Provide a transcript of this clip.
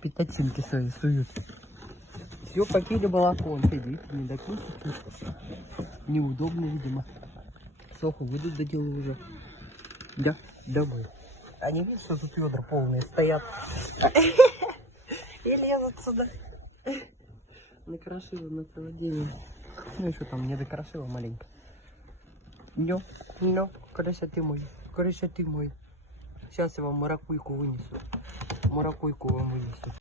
Пятачинки свои суют. Все, покинули балкон. Сидит, не докусит. Неудобно, видимо. Соху выйдут до дела уже. Да, домой. Они видят, что тут ведра полные стоят. И лезут сюда. Накрошила на целый день. Ну еще там не докрошила маленько. Но, красоты мой, красоты мой. Сейчас я вам маракуйку вынесу. Маракуйку вам вынесу.